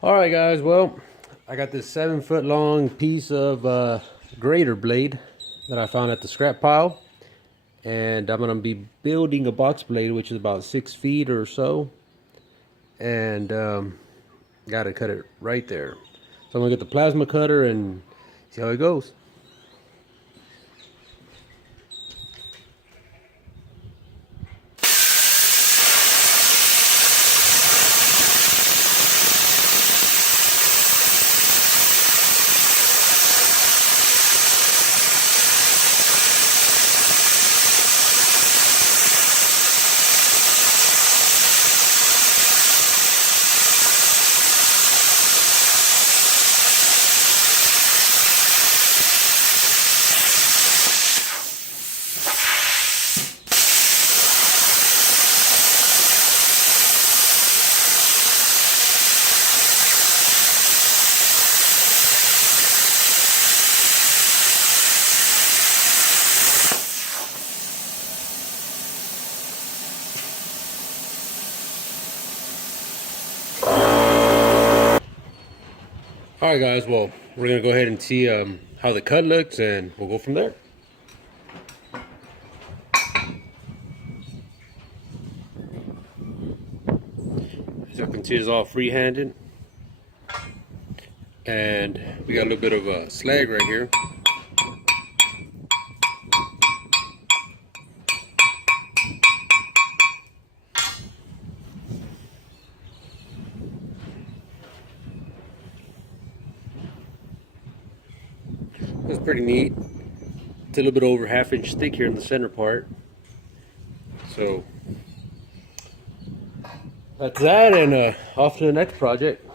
Alright guys, well, I got this 7-foot long piece of grater blade that I found at the scrap pile, and I'm going to be building a box blade which is about 6 feet or so, and got to cut it right there. So I'm going to get the plasma cutter and see how it goes. Alright guys, well, we're going to go ahead and see how the cut looks, and we'll go from there. As you can see, it's all free-handed, and we got a little bit of a slag right here. It's pretty neat. It's a little bit over 1/2 inch thick here in the center part. So that's that, and off to the next project.